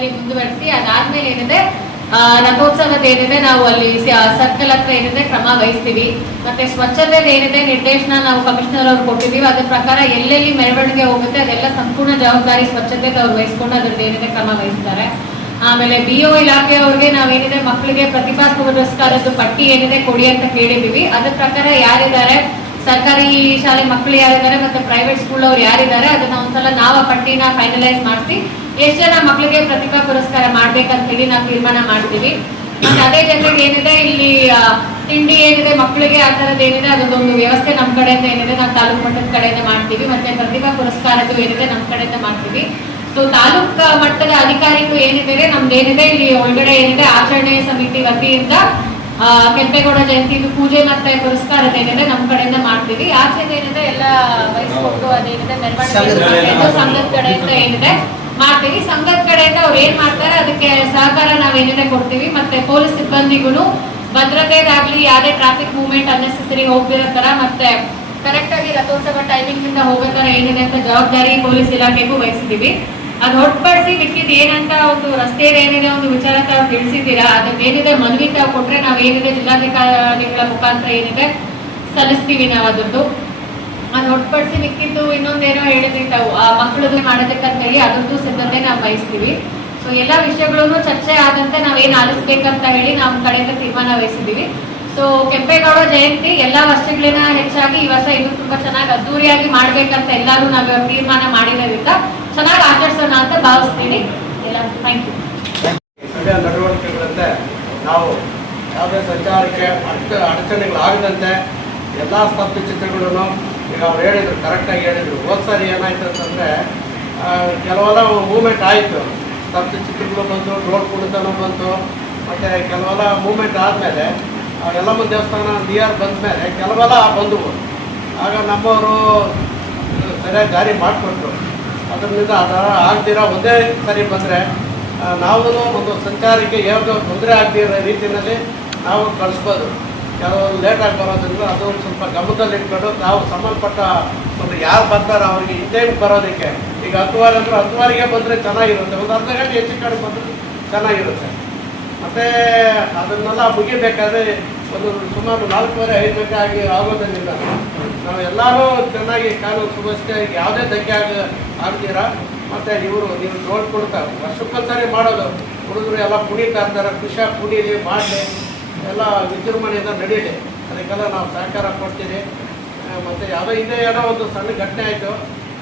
ತಿಂಗಳಲ್ಲಿ ಮುಂದುವರಿಸಿ ಅದಾದ್ಮೇಲೆ ಏನಿದೆ ರಥೋತ್ಸವದ ಏನಿದೆ ನಾವು ಅಲ್ಲಿ ಸರ್ಕಲ್ ಹತ್ರ ಏನಿದೆ ಕ್ರಮ ವಹಿಸ್ತೀವಿ. ಮತ್ತೆ ಸ್ವಚ್ಛತೆ ಏನಿದೆ ನಿರ್ದೇಶನ ನಾವು ಕಮಿಷನರ್ ಅವ್ರು ಕೊಟ್ಟಿದ್ದೀವಿ. ಅದ್ರ ಪ್ರಕಾರ ಎಲ್ಲೆಲ್ಲಿ ಮೆರವಣಿಗೆ ಹೋಗುತ್ತೆ ಅದೆಲ್ಲ ಸಂಪೂರ್ಣ ಜವಾಬ್ದಾರಿ ಸ್ವಚ್ಛತೆ ಅವ್ರು ವಹಿಸ್ಕೊಂಡು ಅದ್ರದ್ದು ಏನಿದೆ ಕ್ರಮ ವಹಿಸ್ತಾರೆ. ಆಮೇಲೆ BO ಇಲಾಖೆಯವ್ರಿಗೆ ನಾವೇನಿದೆ ಮಕ್ಕಳಿಗೆ ಪ್ರತಿಭಾ ಪುರಸ್ಕಾರದ ಪಟ್ಟಿ ಏನಿದೆ ಕೊಡಿ ಅಂತ ಕೇಳಿದೀವಿ. ಅದ್ರ ಪ್ರಕಾರ ಯಾರಿದ್ದಾರೆ ಸರ್ಕಾರಿ ಶಾಲೆ ಮಕ್ಕಳು ಯಾರಿದ್ದಾರೆ ಮತ್ತೆ ಪ್ರೈವೇಟ್ ಸ್ಕೂಲ್ ಅವ್ರು ಯಾರಿದ್ದಾರೆ ಅದನ್ನ ಒಂದ್ಸಲ ನಾವು ಆ ಪಟ್ಟಿನ ಫೈನಲೈಸ್ ಮಾಡಿಸಿ ಎಷ್ಟು ಜನ ಮಕ್ಕಳಿಗೆ ಪ್ರತಿಭಾ ಪುರಸ್ಕಾರ ಮಾಡ್ಬೇಕಂತ ಹೇಳಿ ನಾವು ತೀರ್ಮಾನ ಮಾಡ್ತೀವಿ. ಮತ್ತೆ ಅದೇ ಜೊತೆಗೆ ಏನಿದೆ ಇಲ್ಲಿ ತಿಂಡಿ ಏನಿದೆ ಮಕ್ಕಳಿಗೆ ಆ ಥರದ್ದು ಏನಿದೆ ಅದೊಂದು ವ್ಯವಸ್ಥೆ ನಮ್ಮ ಕಡೆಯಿಂದ ಏನಿದೆ ನಾವು ತಾಲೂಕು ಮಟ್ಟದ ಕಡೆಯಿಂದ ಮಾಡ್ತೀವಿ. ಮತ್ತೆ ಪ್ರತಿಭಾ ಪುರಸ್ಕಾರದ್ದು ಏನಿದೆ ನಮ್ಮ ಕಡೆಯಿಂದ ಮಾಡ್ತೀವಿ. ಸೊ ತಾಲೂಕು ಮಟ್ಟದ ಅಧಿಕಾರಿಗಳು ಏನಿದೆ ನಮ್ದೇನಿದೆ ಇಲ್ಲಿ ಒಳಗಡೆ ಏನಿದೆ ಆಚರಣೆ ಸಮಿತಿ ವತಿಯಿಂದ ಕೆಂಪೇಗೌಡ ಜಯಂತಿದು ಪೂಜೆ ಮತ್ತೆ ಪುರಸ್ಕಾರದ ಏನಿದೆ ನಮ್ಮ ಕಡೆಯಿಂದ ಮಾಡ್ತೀವಿ. ಆಚೆಗೆ ಏನಿದೆ ಎಲ್ಲ ವಹಿಸ್ಕೊಂಡು ಅದೇನಿದೆ ಮೆರವಣಿಗೆ ಸಂಘದ ಕಡೆಯಿಂದ ಏನಿದೆ ಮಾಡ್ತೀವಿ. ಸಂಘದ ಕಡೆಯಿಂದ ಅವ್ರು ಏನ್ ಮಾಡ್ತಾರೆ ಅದಕ್ಕೆ ಸಹಕಾರ ನಾವೇನಿದೆ ಕೊಡ್ತೀವಿ. ಮತ್ತೆ ಪೊಲೀಸ್ ಸಿಬ್ಬಂದಿಗೂ ಭದ್ರತೆಗಾಗ್ಲಿ ಯಾವುದೇ ಟ್ರಾಫಿಕ್ ಮೂವ್ಮೆಂಟ್ ಅನ್ನೆಸೆಸರಿ ಹೋಗ್ದಿರೋ ತರ ಮತ್ತೆ ಕರೆಕ್ಟ್ ಆಗಿ ರಥೋತ್ಸವ ಟೈಮಿಂಗ್ ಇಂದ ಹೋಗೋ ತರ ಏನಿದೆ ಅಂತ ಜವಾಬ್ದಾರಿ ಪೊಲೀಸ್ ಇಲಾಖೆಗೂ ವಹಿಸಿದೀವಿ. ಅದು ಹೊರತುಪಡಿಸಿ ಮಿಕ್ಕಿದ್ ಏನಂತ ಒಂದು ರಸ್ತೆಯಲ್ಲಿ ಏನಿದೆ ಒಂದು ವಿಚಾರ ತಾವು ತಿಳಿಸಿದ್ದೀರಾ ಅದನ್ನೇನಿದೆ ಮನವಿ ತಾವು ಕೊಟ್ರೆ ನಾವೇನಿದೆ ಜಿಲ್ಲಾಧಿಕಾರಿಗಳ ಮುಖಾಂತರ ಏನಿದೆ ಸಲ್ಲಿಸ್ತೀವಿ ನಾವು ಅದ್ರದ್ದು. ಅದು ಹೊರತುಪಡಿಸಿ ಮಿಕ್ಕಿದ್ದು ಇನ್ನೊಂದೇನೋ ಹೇಳಿದ್ವಿ ತಾವು ಆ ಮಕ್ಕಳು ಮಾಡೋದಕ್ಕಂತ ಹೇಳಿ ಅದ್ರದ್ದು ಸಿದ್ಧತೆ ನಾವು ವಹಿಸ್ತೀವಿ. ಸೊ ಎಲ್ಲ ವಿಷಯಗಳನ್ನು ಚರ್ಚೆ ಆದಂತೆ ನಾವೇನು ಆಲಿಸ್ಬೇಕಂತ ಹೇಳಿ ನಮ್ಮ ಕಡೆಯಿಂದ ತೀರ್ಮಾನ ವಹಿಸಿದ್ದೀವಿ. ಸೊ ಕೆಂಪೇಗೌಡ ಜಯಂತಿ ಎಲ್ಲ ವರ್ಷಗಳಿನ ಹೆಚ್ಚಾಗಿ ಈ ವರ್ಷ ಇದು ತುಂಬಾ ಚೆನ್ನಾಗಿ ಅದ್ದೂರಿಯಾಗಿ ಮಾಡ್ಬೇಕಂತ ಎಲ್ಲರೂ ನಾವು ತೀರ್ಮಾನ ಮಾಡಿರೋದ್ರಿಂದ ಚೆನ್ನಾಗಿ ಆಚರಿಸೋಣ ಅಂತ ಭಾವಿಸ್ತೀನಿ. ಎಲ್ಲ ಥ್ಯಾಂಕ್ ಯು. ನಡವಳಿಕೆಗಳಂತೆ ನಾವು ಯಾವುದೇ ಸಂಚಾರಕ್ಕೆ ಅಡಚಣೆಗಳಾಗದಂತೆ ಎಲ್ಲ ಸ್ತಬ್ಧ ಚಿತ್ರಗಳನ್ನು ಈಗ ಅವ್ರು ಹೇಳಿದ್ರು, ಕರೆಕ್ಟಾಗಿ ಹೇಳಿದರು. ಹೋದ ಸಾರಿ ಏನಾಯ್ತು ಅಂತಂದರೆ ಕೆಲವೆಲ್ಲ ಮೂವ್ಮೆಂಟ್ ಆಯಿತು, ಸ್ತಬ್ಧ ಚಿತ್ರಗಳು ಬಂತು, ರೋಡ್ ಕುಣಿತನೂ ಬಂತು. ಮತ್ತು ಕೆಲವೆಲ್ಲ ಮೂವ್ಮೆಂಟ್ ಆದಮೇಲೆ ಯಲ್ಲಮ್ಮ ದೇವಸ್ಥಾನ ನಿಯರ್ ಬಂದ ಮೇಲೆ ಕೆಲವೆಲ್ಲ ಬಂದವು. ಆಗ ನಮ್ಮವರು ಸರಿಯಾಗಿ ದಾರಿ ಮಾಡಿಕೊಟ್ರು. ಅದರಿಂದ ಅದರ ಆಗ್ದಿರ ಒಂದೇ ಸರಿ ಬಂದರೆ ನಾವು ಒಂದು ಸಂಚಾರಕ್ಕೆ ಯಾವುದು ತೊಂದರೆ ಆಗದಿರೋ ರೀತಿಯಲ್ಲಿ ನಾವು ಕಳಿಸ್ಬೋದು. ಕೆಲವರು ಲೇಟಾಗಿ ಬರೋದ್ರಿಂದ ಅದು ಸ್ವಲ್ಪ ಗಮನದಲ್ಲಿ ಇಟ್ಕೊಂಡು ನಾವು ಸಂಬಂಧಪಟ್ಟ ಒಂದು ಯಾರು ಬರ್ತಾರೋ ಅವ್ರಿಗೆ ಹಿಂದೇನು ಬರೋದಕ್ಕೆ ಈಗ 10 ಅಂದ್ರೆ 10 ಬಂದರೆ ಚೆನ್ನಾಗಿರುತ್ತೆ. ಒಂದು ಅರ್ಧ ಗಂಟೆ ಹೆಚ್ಚು ಕಡೆ ಬಂದರೆ ಚೆನ್ನಾಗಿರುತ್ತೆ. ಮತ್ತು ಅದನ್ನೆಲ್ಲ ಮುಗಿಬೇಕಾದ್ರೆ ಒಂದು ಸುಮಾರು 4:30-5 ಗಂಟೆ ಆಗೋದ್ರಿಂದ ನಾವು ಎಲ್ಲರೂ ಚೆನ್ನಾಗಿ ಕಾನೂನು ಸುವ್ಯವಸ್ಥೆ ಯಾವುದೇ ಧಕ್ಕೆ ಆಗ್ತೀರಾ. ಮತ್ತು ನೀವು ನೋಡ್ಕೊಡ್ತಾರೆ ವರ್ಷಕ್ಕೊಂದ್ಸರಿ ಮಾಡೋದು. ಹುಡುಗರು ಎಲ್ಲ ಕುಣಿತಾ ಇರ್ತಾರೆ, ಖುಷಿಯಾಗಿ ಕುಣೀಲಿ ಮಾಡಲಿ, ಎಲ್ಲ ವಿಜೃಂಭಣೆಯಿಂದ ನಡೀಲಿ. ಅದಕ್ಕೆಲ್ಲ ನಾವು ಸಹಕಾರ ಕೊಡ್ತೀವಿ. ಮತ್ತು ಯಾವುದೋ ಹಿಂದೆ ಏನೋ ಒಂದು ಸಣ್ಣ ಘಟನೆ ಆಯಿತು,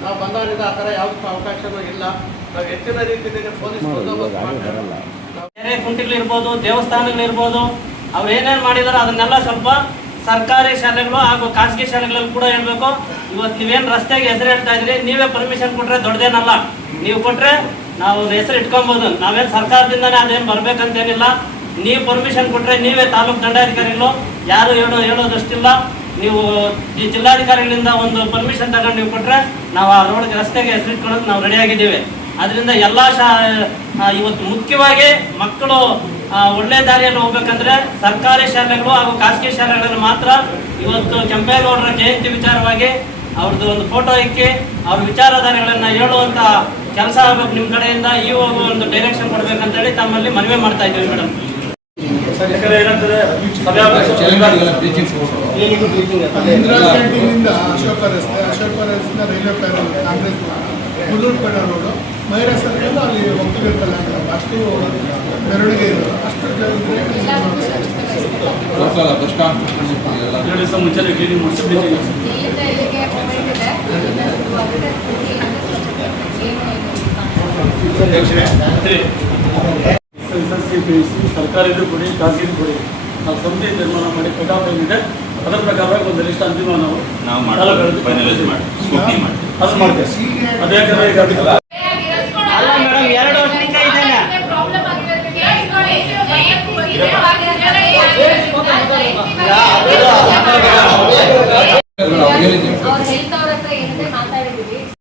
ನಾವು ಬಂದವರಿಂದ ಆ ಥರ ಯಾವುದಕ್ಕೂ ಅವಕಾಶವೂ ಇಲ್ಲ. ನಾವು ಹೆಚ್ಚಿನ ರೀತಿಯಲ್ಲಿ ಪೊಲೀಸ್ ಬಂದೋಬಸ್ತ್ ಮಾಡ್ತಾರೆ. ಬೇರೆ ಕುಂಟಿಗಳಿರ್ಬೋದು, ದೇವಸ್ಥಾನಗಳಿರ್ಬೋದು, ಅವ್ರು ಏನೇನು ಮಾಡಿದಾರೋ ಅದನ್ನೆಲ್ಲ ಸ್ವಲ್ಪ ಸರ್ಕಾರಿ ಶಾಲೆಗಳು ಹಾಗೂ ಖಾಸಗಿ ಶಾಲೆಗಳಲ್ಲಿ ಕೂಡ ಹೇಳ್ಬೇಕು. ಇವತ್ತು ನೀವೇನು ರಸ್ತೆಗೆ ಹೆಸರು ಹೇಳ್ತಾ ಇದ್ರಿ, ನೀವೇ ಪರ್ಮಿಷನ್ ಕೊಟ್ಟರೆ ದೊಡ್ಡದೇನಲ್ಲ. ನೀವು ಕೊಟ್ಟರೆ ನಾವು ಹೆಸರು ಇಟ್ಕೊಬೋದು. ನಾವೇನು ಸರ್ಕಾರದಿಂದನೇ ಅದೇನು ಬರಬೇಕಂತೇನಿಲ್ಲ. ನೀವು ಪರ್ಮಿಷನ್ ಕೊಟ್ಟರೆ ನೀವೇ ತಾಲೂಕು ದಂಡಾಧಿಕಾರಿಗಳು ಯಾರು ಹೇಳೋದಷ್ಟಿಲ್ಲ. ನೀವು ಈ ಜಿಲ್ಲಾಧಿಕಾರಿಗಳಿಂದ ಒಂದು ಪರ್ಮಿಷನ್ ತಗೊಂಡು ನೀವು ಕೊಟ್ಟರೆ ನಾವು ಆ ರೋಡ್ಗೆ ರಸ್ತೆಗೆ ಹೆಸರಿಟ್ಕೊಳ್ಳೋದು ನಾವು ರೆಡಿಯಾಗಿದ್ದೀವಿ. ಅದರಿಂದ ಎಲ್ಲ ಇವತ್ತು ಮುಖ್ಯವಾಗಿ ಮಕ್ಕಳು ಒಳ್ಳೆ ದಾರಿಯಲ್ಲಿ ಹೋಗ್ಬೇಕಂದ್ರೆ ಸರ್ಕಾರಿ ಶಾಲೆಗಳು ಹಾಗೂ ಖಾಸಗಿ ಶಾಲೆಗಳಲ್ಲಿ ಮಾತ್ರ ಇವತ್ತು ಕೆಂಪೇಗೌಡರ ಜಯಂತಿ ವಿಚಾರವಾಗಿ ಅವ್ರದ್ದು ಒಂದು ಫೋಟೋ ಇಕ್ಕಿ ಅವ್ರ ವಿಚಾರಧಾರೆಗಳನ್ನು ಹೇಳುವಂಥ ಕೆಲಸ ಆಗಬೇಕು ನಿಮ್ಮ ಕಡೆಯಿಂದ. ಈ ಒಂದು ಡೈರೆಕ್ಷನ್ ಕೊಡ್ಬೇಕಂತೇಳಿ ತಮ್ಮಲ್ಲಿ ಮನವಿ ಮಾಡ್ತಾ ಇದ್ದೀವಿ ಮೇಡಮ್. ಅಶೋಕ ರಸ್ತೆ ರೈಲ್ವೆ ಪ್ಯಾರಲ್ ಕಾಂಗ್ರೆಸ್ ಹುಲ್ಲೂರು ಕಡೆ ರೋಡು ಮೈರಾ ಸರ್ಕಲ್ ಅಲ್ಲಿ ಒಕ್ಕಲಿಗರ ಕಲ್ಯಾಣ ಅಷ್ಟು ಮೆರವಣಿಗೆ ಇರೋದು ಅಷ್ಟು ಬಸ್ ಸ್ಟಾಂಡ್ 2 ದಿವಸ ಮುಂಚೆ ಕ್ಲೀನಿಂಗ್ ಸರ್ಕಾರಿದು ಕೊಡಿ, ಖಾಸಗಿದು ಕೊಡಿ. ನಾವು ಸಮಿತಿ ತೀರ್ಮಾನ ಮಾಡಿ ಕಟಾವ್ ಏನಿದೆ ಅದರ ಪ್ರಕಾರ ಒಂದು ಲಿಸ್ಟ್ ಅಂತಿಮ ನಾವು ಫೈನಲೈಸ್ ಮಾಡಿ ಅದು ಮಾಡ್ತೇವೆ. ಅದೇ ಅಲ್ಲ ಮೇಡಮ್, 2 ವರ್ಷದಿಂದ ಇದ್ದೇನೆ.